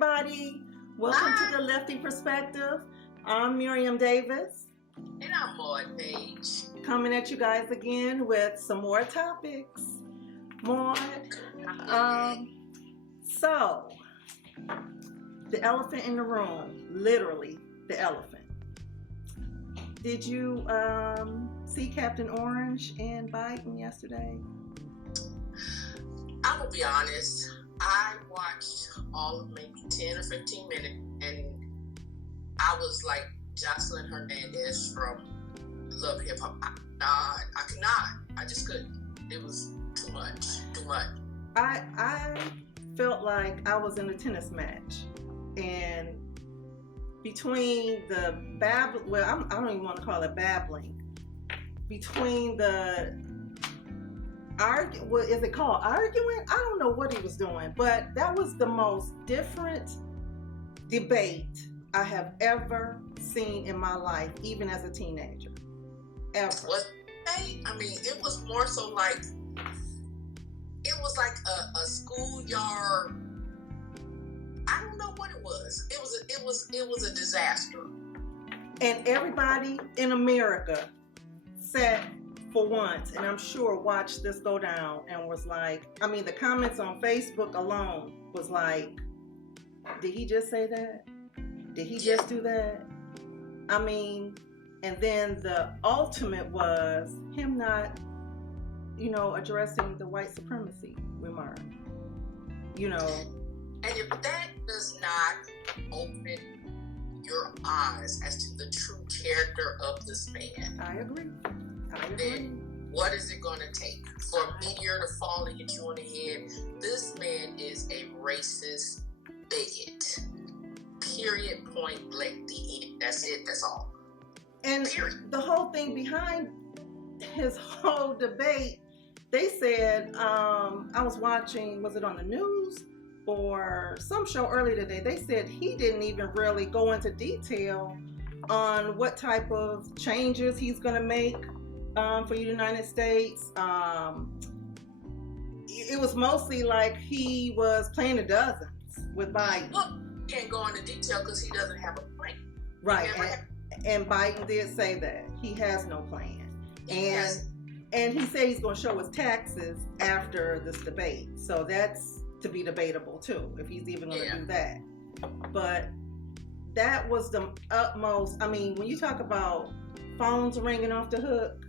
everybody. Welcome to the Lefty Perspective. I'm Miriam Davis. And I'm Maud Page. Coming at you guys again with some more topics. Maud. So, the elephant in the room. Literally, the elephant. Did you see Captain Orange and Biden yesterday? I'm going to be honest. I watched all of maybe 10 or 15 minutes, and I was like Jocelyn Hernandez from Love Hip Hop. I cannot. I just couldn't. It was too much. I felt like I was in a tennis match, and between the I don't even want to call it babbling, between the what is it called? Arguing? I don't know what he was doing, but that was the most different debate I have ever seen in my life, even as a teenager. Ever. I mean, it was more so like, it was like a schoolyard. I don't know what it was. It was a disaster. And everybody in America sat for once, and I'm sure watched this go down and was like, I mean, the comments on Facebook alone was like, did he just say that? Did he just do that? I mean, and then the ultimate was him not, addressing the white supremacy remark. And if that does not open your eyes as to the true character of this man, I agree. Then what is it going to take for a meteor to fall and hit you on the head? This man is a racist bigot. Period. Point blank. The end. That's it. That's all. And period. The whole thing behind his whole debate, they said, I was watching, was it on the news or some show earlier today? They said he didn't even really go into detail on what type of changes he's going to make for the United States. It was mostly like he was playing the dozens with Biden. Well, he can't go into detail because he doesn't have a plan. Right. And Biden did say that he has no plan. And he said he's going to show his taxes after this debate. So that's to be debatable too, if he's even going to do that. But that was the utmost. I mean, when you talk about phones ringing off the hook,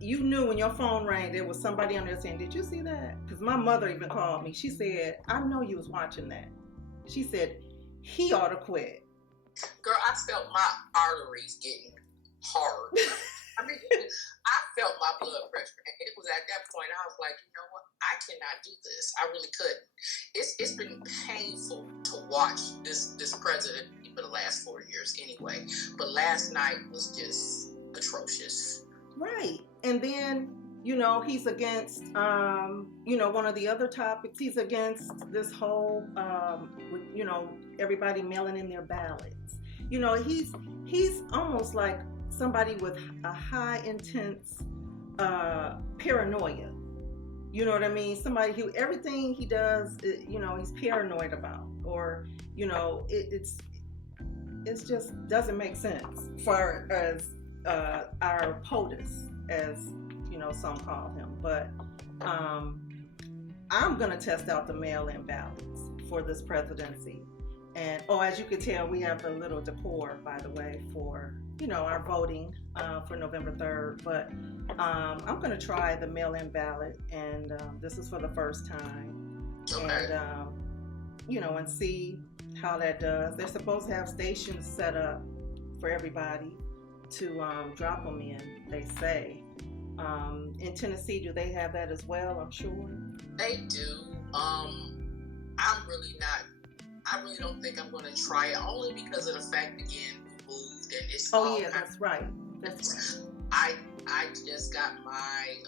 you knew when your phone rang, there was somebody on there saying, did you see that? Because my mother even called me. She said, I know you was watching that. She said, he ought to quit. Girl, I felt my arteries getting hard. I mean, I felt my blood pressure. And it was at that point, I was like, you know what? I cannot do this. I really couldn't. It's been painful to watch this president for the last 4 years anyway. But last night was just atrocious. Right. And then, he's against, one of the other topics, he's against this whole, everybody mailing in their ballots. He's almost like somebody with a high intense paranoia. You know what I mean? Somebody who everything he does, he's paranoid about, or it's just doesn't make sense for as our POTUS, as some call him. But I'm gonna test out the mail-in ballots for this presidency. And as you can tell, we have a little decor, by the way, for our voting for November 3rd. But I'm going to try the mail-in ballot, and this is for the first time. Okay. And and see how that does. They're supposed to have stations set up for everybody to drop them in. They say. In Tennessee, do they have that as well? I'm sure they do. I really don't think I'm going to try it, only because of the fact, again, we moved and it's that's right. I just got my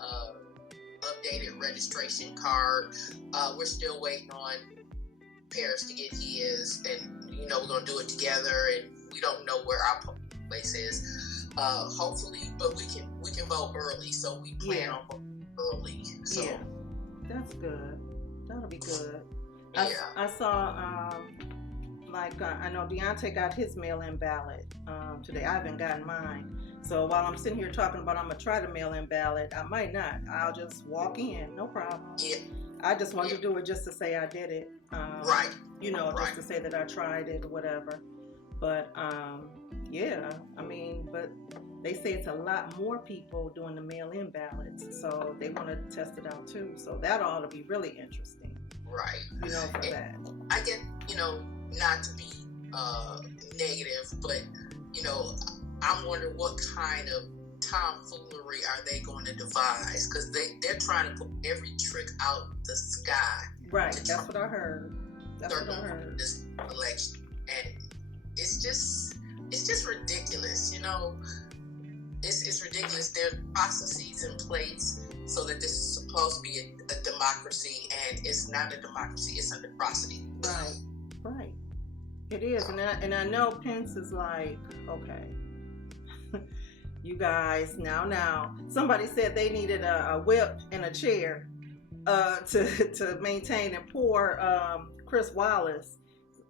updated registration card. We're still waiting on Paris to get his, and we're going to do it together, and we don't know where our place is. Hopefully, but we can vote early, so we plan on voting early. So that's good. That'll be good. Yeah. I saw like I know Deontay got his mail-in ballot today. I haven't gotten mine. So while I'm sitting here talking about I'm going to try the mail-in ballot, I might not. I'll just walk in. No problem. Yeah. I just wanted to do it just to say I did it. Right. You know, just to say that I tried it or whatever. But, yeah, I mean, but they say it's a lot more people doing the mail-in ballots. So they want to test it out too. So that ought to be really interesting. Right. You know, for that. I get, you know, not to be negative, but, you know, I'm wondering what kind of tomfoolery are they going to devise, because they're trying to put every trick out the sky. Right, that's what I heard. That's what I heard. This election, and it's just ridiculous. You know, it's ridiculous. There are processes in place so that this is supposed to be a democracy, and it's not a democracy. It's a democracy. Right. It is, and I know Pence is like, okay. You guys, now. Somebody said they needed a whip and a chair to maintain, and poor Chris Wallace.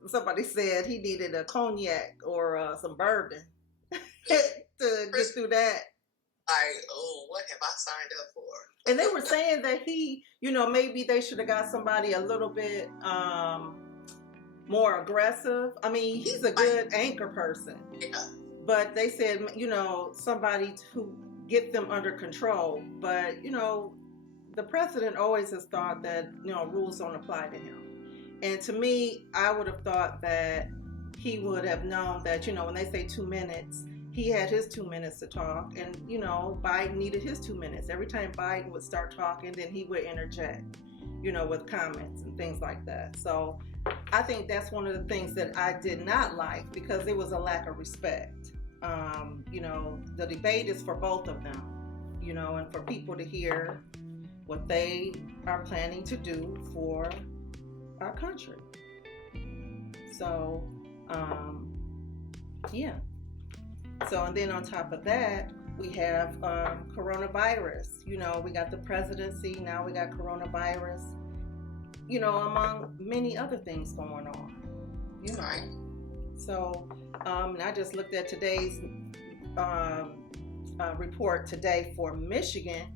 Somebody said he needed a cognac or some bourbon to get through that. Like, oh, what have I signed up for? And they were saying that he, you know, maybe they should have got somebody a little bit more aggressive. I mean, he's a good anchor person. Yeah. But they said, you know, somebody to get them under control. But, you know, the president always has thought that, you know, rules don't apply to him. And to me, I would have thought that he would have known that, you know, when they say 2 minutes, he had his 2 minutes to talk. And, you know, Biden needed his 2 minutes. Every time Biden would start talking, then he would interject, you know, with comments and things like that. So I think that's one of the things that I did not like, because it was a lack of respect. You know, the debate is for both of them, you know, and for people to hear what they are planning to do for our country. So, yeah. So, and then on top of that, we have coronavirus. You know, we got the presidency, now we got coronavirus, you know, among many other things going on. You know. Right. So, and I just looked at today's report today for Michigan,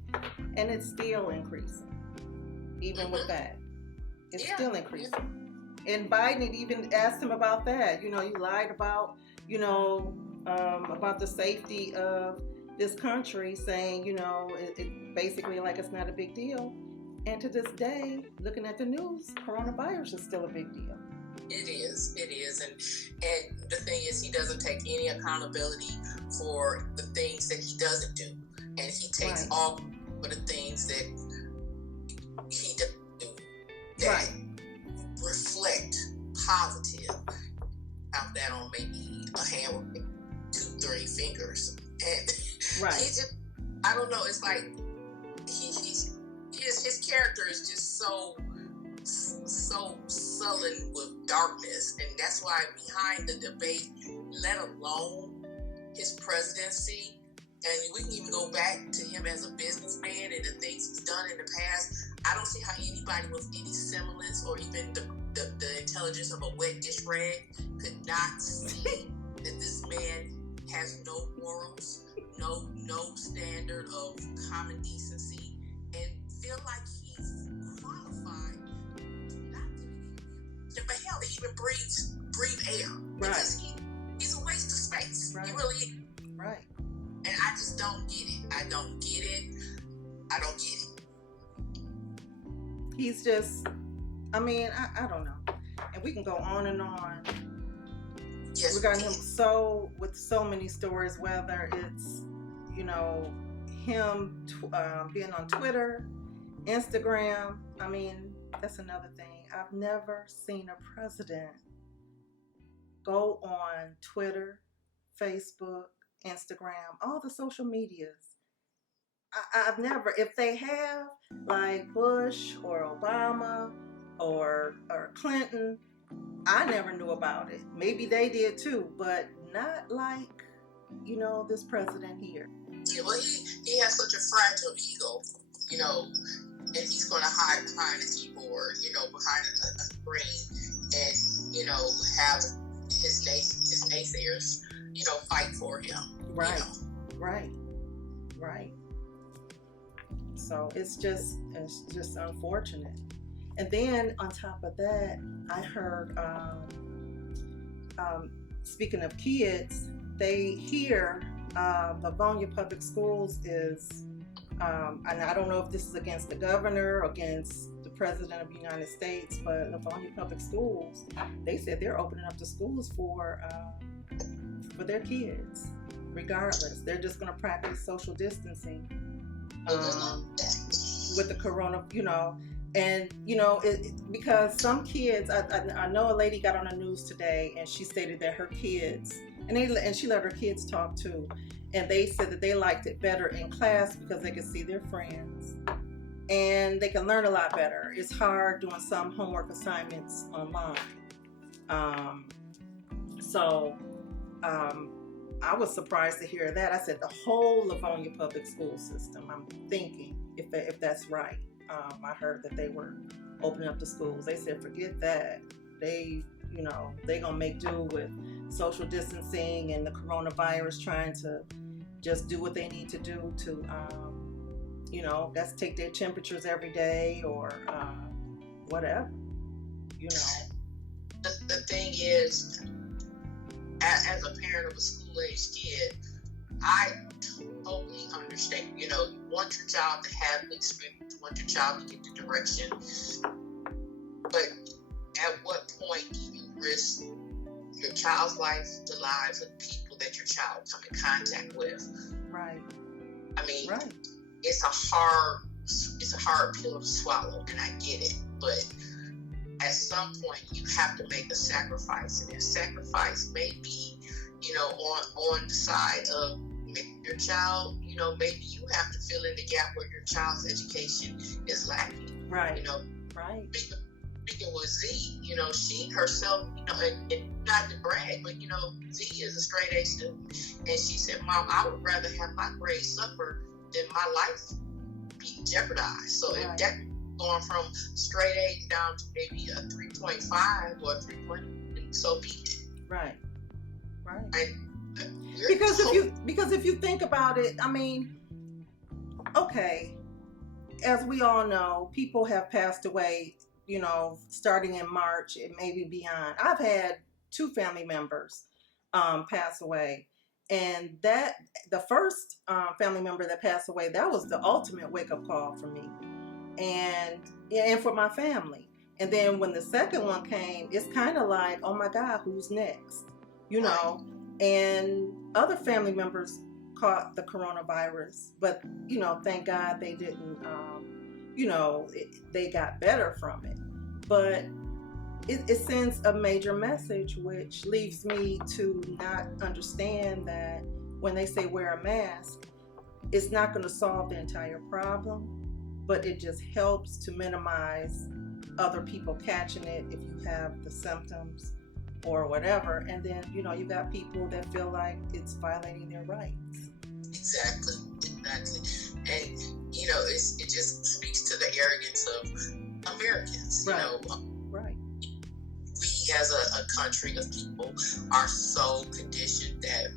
and it's still increasing. Even with that, it's still increasing. And Biden even asked him about that. You know, you lied about, you know, about the safety of this country, saying, you know, it basically like it's not a big deal. And to this day, looking at the news, coronavirus is still a big deal. It is, and the thing is, he doesn't take any accountability for the things that he doesn't do, and he takes all for the things that he doesn't do that reflect positive. Count that on maybe a hand with 2-3 fingers, and he just, I don't know. It's like his character is just so sullen with darkness, and that's why behind the debate, let alone his presidency, and we can even go back to him as a businessman and the things he's done in the past. I don't see how anybody with any semblance or even the intelligence of a wet dish rag could not see that this man has no morals, no standard of common decency, and feel like he's qualified not to but hell, to even breathe air. Because he's a waste of space. He really is. Right. And I just don't get it. I don't get it. He's just, I mean, I don't know. And we can go on and on. Yes, we got him with so many stories, whether it's, you know, him being on Twitter, Instagram. I mean, that's another thing. I've never seen a president go on Twitter, Facebook, Instagram, all the social medias. I've never, if they have, like Bush or Obama or Clinton, I never knew about it. Maybe they did too, but not like, you know, this president here. Yeah, well, he has such a fragile ego, you know, and he's going to hide behind a keyboard, you know, behind a screen, and you know, have his naysayers, you know, fight for him. Right. You know? Right. So it's just unfortunate. And then on top of that, I heard, speaking of kids, they hear Livonia Public Schools is, and I don't know if this is against the governor or against the president of the United States, but Livonia Public Schools, they said they're opening up the schools for their kids, regardless. They're just going to practice social distancing with the corona, you know. And, you know, because some kids, I know a lady got on the news today and she stated that her kids, and she let her kids talk too, and they said that they liked it better in class because they could see their friends and they can learn a lot better. It's hard doing some homework assignments online. I was surprised to hear that. I said the whole Livonia public school system, I'm thinking, if that's right. I heard that they were opening up the schools. They said, forget that. They gonna make do with social distancing and the coronavirus, trying to just do what they need to do to, that's take their temperatures every day or whatever, you know. The thing is, as a parent of a school-aged kid, I totally understand. You know, you want your child to have the experience, you want your child to get the direction, but at what point do you risk your child's life, the lives of people that your child come in contact with? Right. I mean, right. It's a hard pill to swallow, and I get it, but at some point you have to make a sacrifice, and that sacrifice may be, you know, on the side of your child, you know, maybe you have to fill in the gap where your child's education is lacking. Right. You know, right. Speaking with Z, you know, she herself, you know, and not to brag, but, you know, Z is a straight A student. And she said, Mom, I would rather have my grades suffer than my life be jeopardized. So right. if that going from straight A down to maybe a 3.5 or a 3.0, so be it. Right. Right. Because if you think about it, I mean, okay, as we all know, people have passed away, you know, starting in March and maybe beyond. I've had 2 family members pass away, and that the first family member that passed away, that was the ultimate wake-up call for me and for my family. And then when the second one came, it's kind of like, oh my God, who's next? You know, and other family members caught the coronavirus, but, you know, thank God they didn't, they got better from it. But it sends a major message, which leaves me to not understand that when they say wear a mask, it's not going to solve the entire problem, but it just helps to minimize other people catching it if you have the symptoms or whatever. And then, you know, you got people that feel like it's violating their rights. Exactly. And, you know, it just speaks to the arrogance of Americans. Right. You know, right. We as a country of people are so conditioned that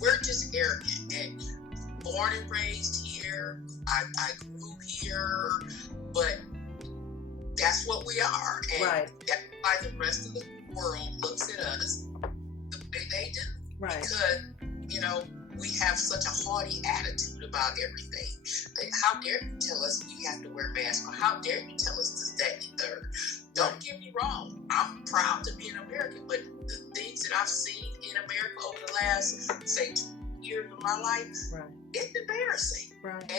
we're just arrogant. And born and raised here, I grew here, but that's what we are. And right. that's why the rest of the world looks at us the way they do. Right. Because, you know, we have such a haughty attitude about everything. Like, how dare you tell us we have to wear masks? Or how dare you tell us this, that, and third? Don't get me wrong. I'm proud to be an American, but the things that I've seen in America over the last, say, 2 years of my life, right. it's embarrassing. Right.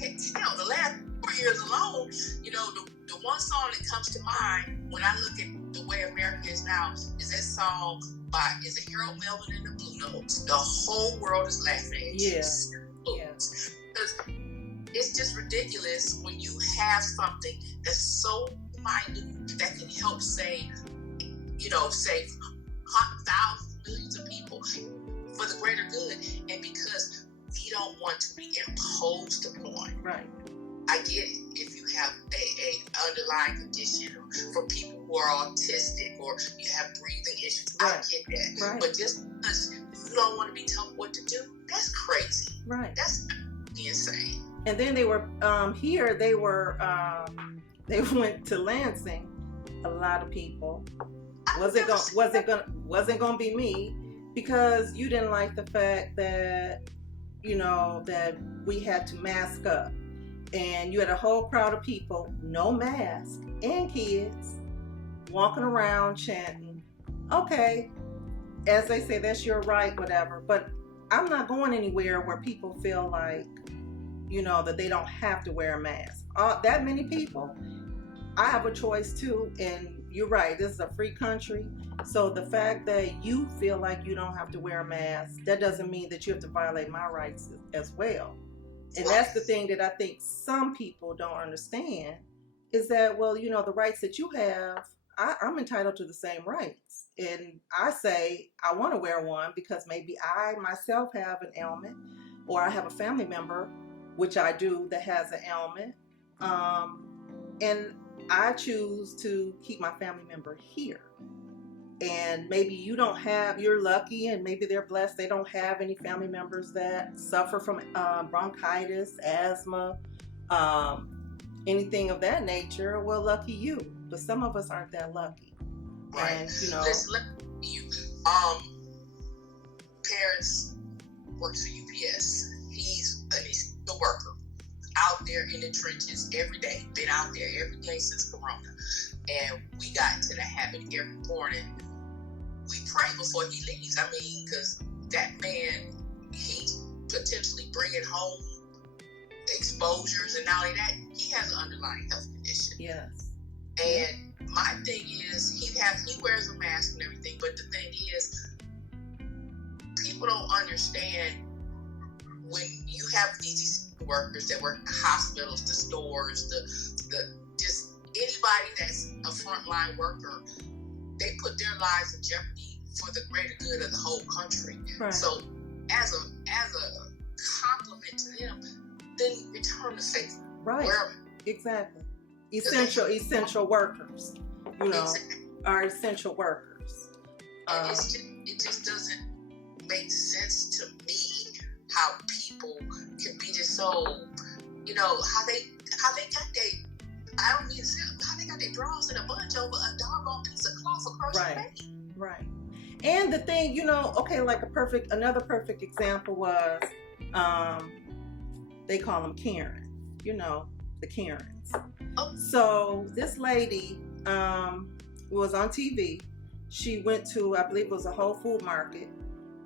And hell, the last 4 years alone, you know, the one song that comes to mind when I look at the way America is now is that song by, is it Harold Melvin and the Blue Notes? The whole world is laughing at you. Yeah. Because it's just ridiculous when you have something that's so minute that can help save thousands, millions of people for the greater good, and because we don't want to be imposed upon. Right. I get it. If you have a underlying condition, or for people who are autistic, or you have breathing issues. Right. I get that. Right. But just because you don't want to be told what to do, that's crazy. Right. That's insane. And then they were here. They went to Lansing. A lot of people. Wasn't gonna be me, because you didn't like the fact that, you know, that we had to mask up, and you had a whole crowd of people, no mask, and kids walking around chanting. Okay, as they say, that's your right, whatever. But I'm not going anywhere where people feel like, you know, that they don't have to wear a mask. That many people, I have a choice too, and you're right, this is a free country. So the fact that you feel like you don't have to wear a mask, that doesn't mean that you have to violate my rights as well. And that's the thing that I think some people don't understand, is that, well, you know, the rights that you have, I'm entitled to the same rights. And I say I want to wear one because maybe I myself have an ailment, or I have a family member, which I do, that has an ailment. And I choose to keep my family member here. And maybe you don't have, you're lucky, and maybe they're blessed, they don't have any family members that suffer from bronchitis, asthma, anything of that nature. Well, lucky you. But some of us aren't that lucky. Right. And, you know, Paris works for UPS. He's a worker out there in the trenches every day. Been out there every day since Corona. And we got into the habit every morning. We pray before he leaves. I mean, because that man, he's potentially bringing home exposures, and not only that, he has an underlying health condition. yes. And my thing is, he wears a mask and everything, but the thing is, people don't understand when you have these workers that work in the hospitals, the stores, the just anybody that's a frontline worker, they put their lives in jeopardy for the greater good of the whole country. Right. So as a compliment to them, then return the favor. Right. Wherever. Exactly. Essential workers, you know, are essential workers. And it just doesn't make sense to me how people can be just so, you know, how they got I don't mean to say how they got their drawers in a bunch over a doggone piece of cloth across your face. Right. And the thing, you know, okay, like another perfect example was, they call them Karen, you know, the Karens. Oh. So this lady was on TV. She went to, I believe it was a Whole Food market,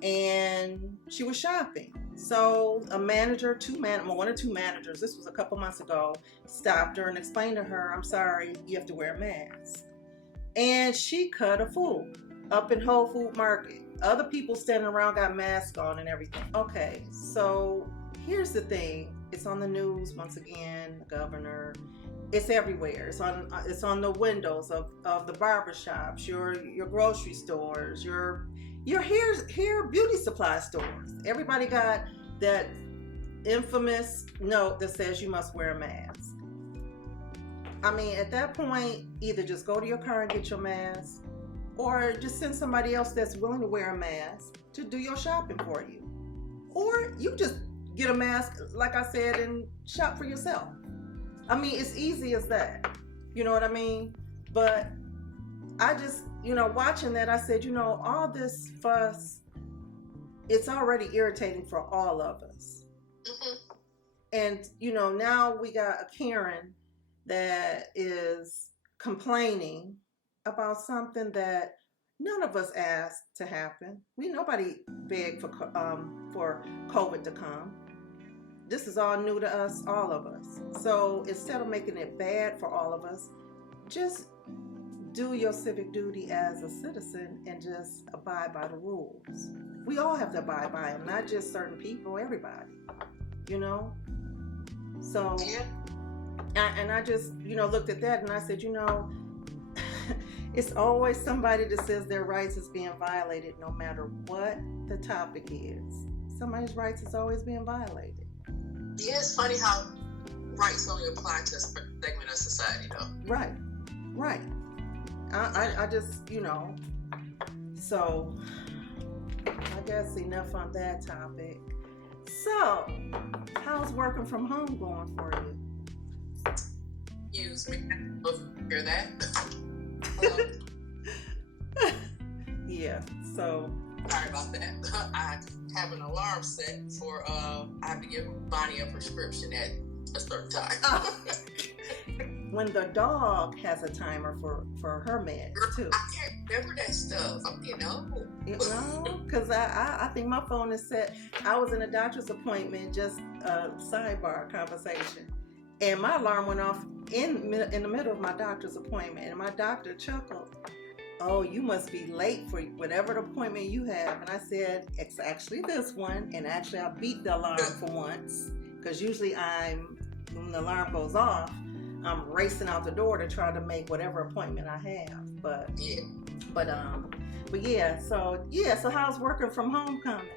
and she was shopping. So a manager, one or two managers, this was a couple months ago, stopped her and explained to her, I'm sorry, you have to wear a mask. And she cut a fool up in Whole Food market. Other people standing around got masks on and everything. Okay, so here's the thing. It's on the news once again, the governor. It's everywhere. It's on the windows of the barbershops, your grocery stores, your hair beauty supply stores. Everybody got that infamous note that says you must wear a mask. I mean, at that point, either just go to your car and get your mask, or just send somebody else that's willing to wear a mask to do your shopping for you. Or you just get a mask, like I said, and shop for yourself. I mean, it's easy as that. You know what I mean? But I just, you know, watching that, I said, you know, all this fuss, it's already irritating for all of us. Mm-hmm. And, you know, now we got a Karen that is complaining about something that none of us asked to happen. Nobody begged for COVID to come. This is all new to us, all of us. So instead of making it bad for all of us, just do your civic duty as a citizen and just abide by the rules. We all have to abide by them, not just certain people, everybody, you know? So, and I just, you know, looked at that and I said, you know, it's always somebody that says their rights is being violated no matter what the topic is. Somebody's rights is always being violated. Yeah, it's funny how rights only apply to a certain segment of society, though. Right. I just, so I guess enough on that topic. So, how's working from home going for you? Excuse me, hear that? Yeah, so. Sorry about that. I have an alarm set for, I have to give Bonnie a prescription at a certain time. When the dog has a timer for her meds too. I can't remember that stuff, Because I think my phone is set. I was in a doctor's appointment, just a sidebar conversation, and my alarm went off in the middle of my doctor's appointment, and my doctor chuckled. Oh, you must be late for whatever appointment you have. And I said, it's actually this one, and actually I beat the alarm for once, because usually when the alarm goes off, I'm racing out the door to try to make whatever appointment I have. But yeah, so how's working from home coming?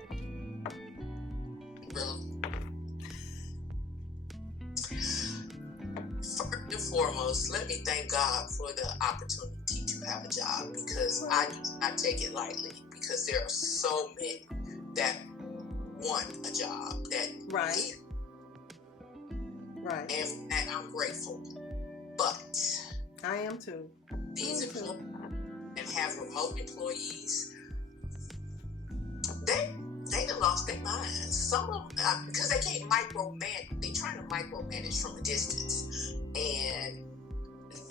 First and foremost, let me thank God for the opportunity to have a job, because I do not take it lightly, because there are so many that want a job that Right. And for that, I'm grateful. But I am too. These employees and have remote employees, they done lost their minds. Some of them, because they can't micromanage. They're trying to micromanage from a distance. And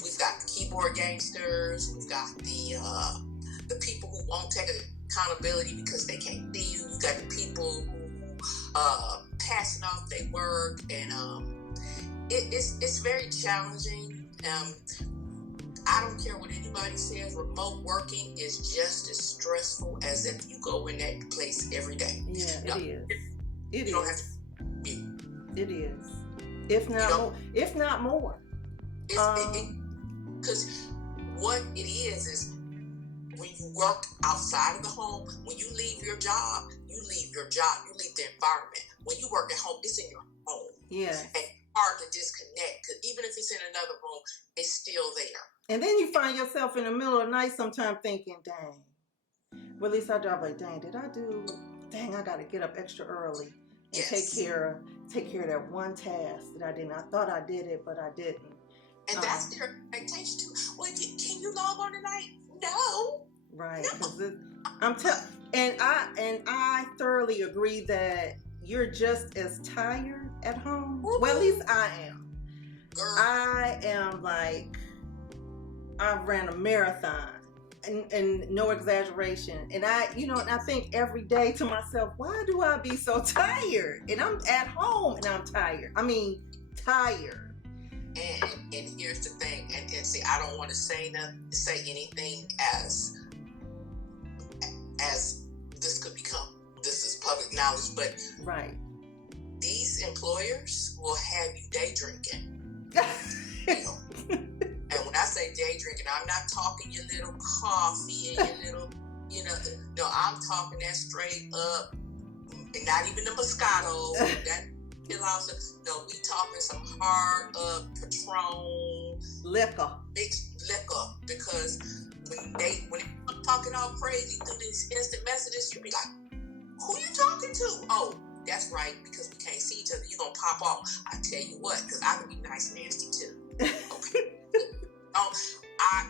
we've got the keyboard gangsters. We've got the people who won't take accountability because they can't see you. We've got the people who passing off their work, and it's very challenging. I don't care what anybody says. Remote working is just as stressful as if you go in that place every day. Yeah, no, it is. It you is. Don't have to, it is. If not more. Because what it is when you work outside of the home, when you leave your job, you leave the environment. When you work at home, it's in your home. Yeah. And hard to disconnect, because even if it's in another room, it's still there. And then you find yourself in the middle of the night sometime thinking, dang. Well, at least I do. I'm like, dang, I got to get up extra early and take care of that one task that I didn't. I thought I did it, but I didn't. And that's their expectation too. Well, can you log on tonight? No. Right. No. And I thoroughly agree that you're just as tired at home. Mm-hmm. Well, at least I am. Girl. I am like, I ran a marathon, and no exaggeration. And I think every day to myself, why do I be so tired? And I'm at home and I'm tired. I mean, tired. And here's the thing, and see, I don't want to say anything as this is public knowledge, but right, these employers will have you day drinking. And when I say day drinking, I'm not talking your little coffee and your little, no, I'm talking that straight up, and not even the Moscato. That no, we talking some hard Patron mixed liquor, because when they talking all crazy through these instant messages, you be like, who you talking to? Oh, that's right, because we can't see each other, you gonna pop off. I tell you what, because I can be nice and nasty too. Okay.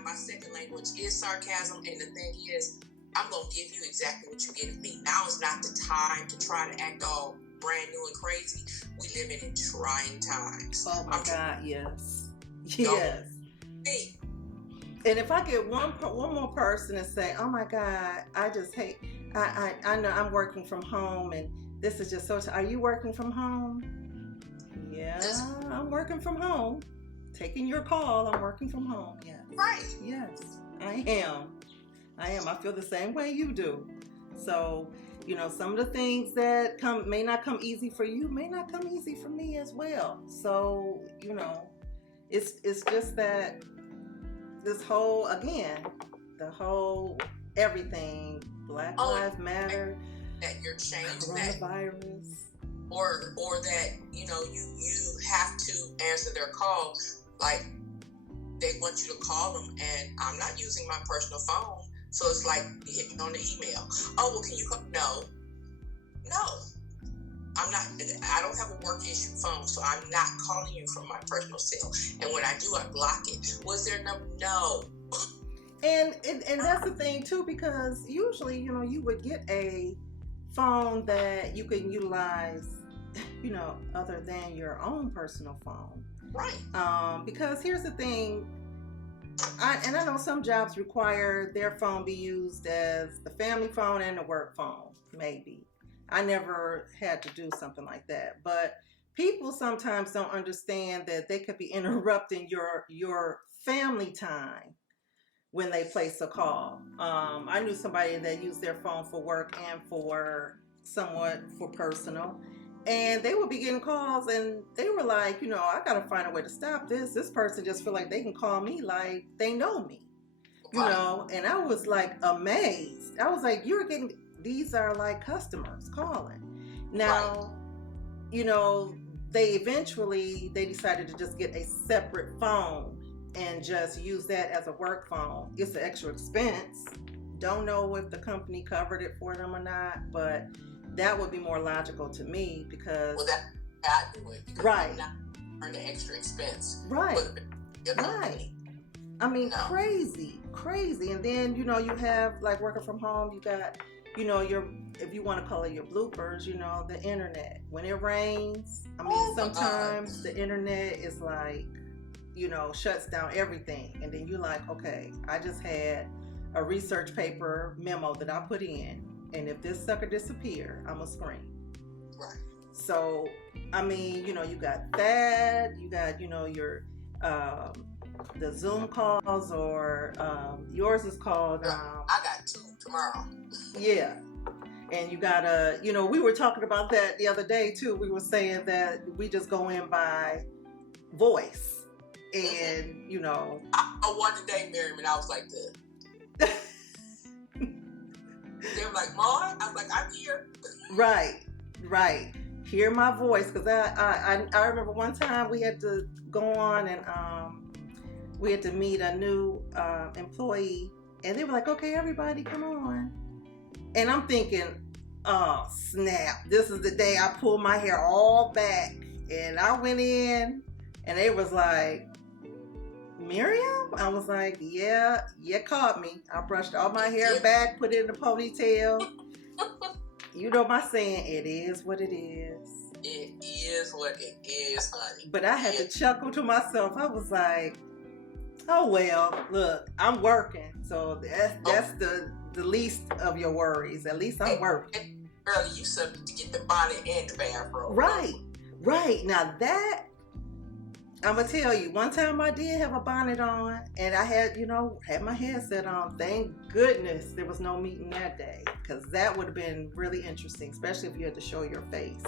My second language is sarcasm, and the thing is, I'm gonna give you exactly what you give me. Now is not the time to try to act all brand new and crazy. We live in trying times. Oh my God, yes. Me. And if I get one more person to say, oh my God, I just hate, I know I'm working from home and this is just so, are you working from home? Yeah, I'm working from home. Taking your call, I'm working from home. Yes. Right. Yes, I am. I feel the same way you do. So, some of the things that may not come easy for you may not come easy for me as well. So, it's just that this whole, again, the whole everything, Black Lives Matter, that you're changing coronavirus. or that you have to answer their call. Like they want you to call them, and I'm not using my personal phone, so it's like hit me on the email. Oh well, can you call? No, I'm not. I don't have a work issue phone, so I'm not calling you from my personal cell. And when I do, I block it. Was there no? No. And that's the thing too, because usually, you would get a phone that you can utilize, other than your own personal phone. Right. Because here's the thing, I know some jobs require their phone be used as the family phone and the work phone, maybe. I never had to do something like that, but people sometimes don't understand that they could be interrupting your family time when they place a call. I knew somebody that used their phone for work and for somewhat for personal. And they would be getting calls and they were like, I got to find a way to stop this. This person just feel like they can call me like they know me, And I was like amazed. I was like, these are like customers calling. Now, they decided to just get a separate phone and just use that as a work phone. It's an extra expense. Don't know if the company covered it for them or not, but that would be more logical to me because. Well, I do it because right. I'm not earning the extra expense. Right. Right. I mean, crazy. And then you have like working from home. You got if you want to call it your bloopers, the internet. When it rains, I mean, sometimes the internet is like. Shuts down everything. And then you're like, okay, I just had a research paper memo that I put in. And if this sucker disappear, I'm going to scream. Right. So, I mean, you got that. You got, your, the Zoom calls or yours is called. I got 2 tomorrow. Yeah. And you got we were talking about that the other day too. We were saying that we just go in by voice. And I won today, Miriam, and I was like this. They were like, Maud? I was like, I'm here. Right. Hear my voice, because I remember one time we had to go on and we had to meet a new employee, and they were like, okay, everybody, come on. And I'm thinking, oh snap! This is the day I pulled my hair all back, and I went in, and they was like. Miriam? I was like, yeah, you caught me. I brushed all my hair back, put it in a ponytail. You know my saying, it is what it is. It is what it is, honey. But I had to chuckle to myself. I was like, oh, well, look, I'm working. So that's the least of your worries. At least I'm working. Early, you subject to get the bonnet and the bathrobe. Right. Now that, I'm gonna tell you, one time I did have a bonnet on and I had, had my headset on. Thank goodness there was no meeting that day, because that would have been really interesting, especially if you had to show your face.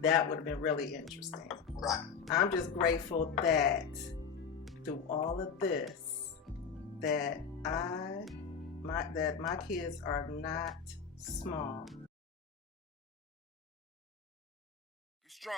That would have been really interesting. Right. I'm just grateful that through all of this, that my kids are not small. Strong.